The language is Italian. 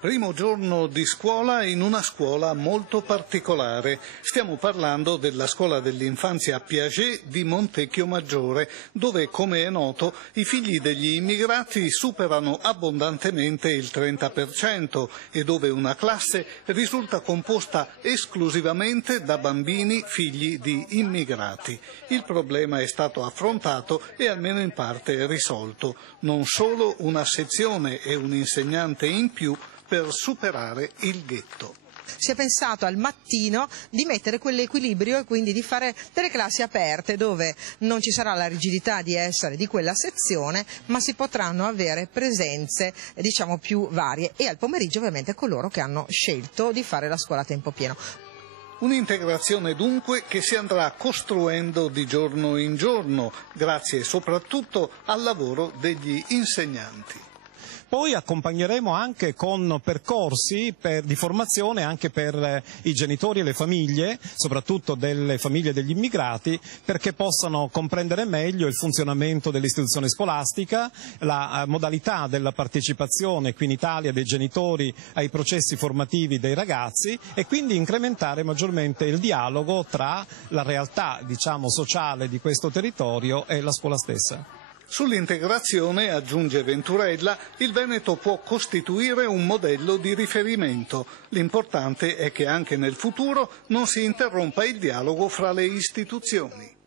Primo giorno di scuola in una scuola molto particolare. Stiamo parlando della scuola dell'infanzia Piaget di Montecchio Maggiore, dove, come è noto, i figli degli immigrati superano abbondantemente il 30% e dove una classe risulta composta esclusivamente da bambini figli di immigrati. Il problema è stato affrontato e almeno in parte risolto. Non solo una sezione e un insegnante in più per superare il ghetto. Si è pensato al mattino di mettere quell'equilibrio e quindi di fare delle classi aperte dove non ci sarà la rigidità di essere di quella sezione, ma si potranno avere presenze più varie, e al pomeriggio ovviamente coloro che hanno scelto di fare la scuola a tempo pieno. Un'integrazione dunque che si andrà costruendo di giorno in giorno, grazie soprattutto al lavoro degli insegnanti. Poi accompagneremo anche con percorsi di formazione anche per i genitori e le famiglie, soprattutto delle famiglie degli immigrati, perché possano comprendere meglio il funzionamento dell'istituzione scolastica, la modalità della partecipazione qui in Italia dei genitori ai processi formativi dei ragazzi, e quindi incrementare maggiormente il dialogo tra la realtà, sociale di questo territorio e la scuola stessa. Sull'integrazione, aggiunge Venturella, il Veneto può costituire un modello di riferimento. L'importante è che anche nel futuro non si interrompa il dialogo fra le istituzioni.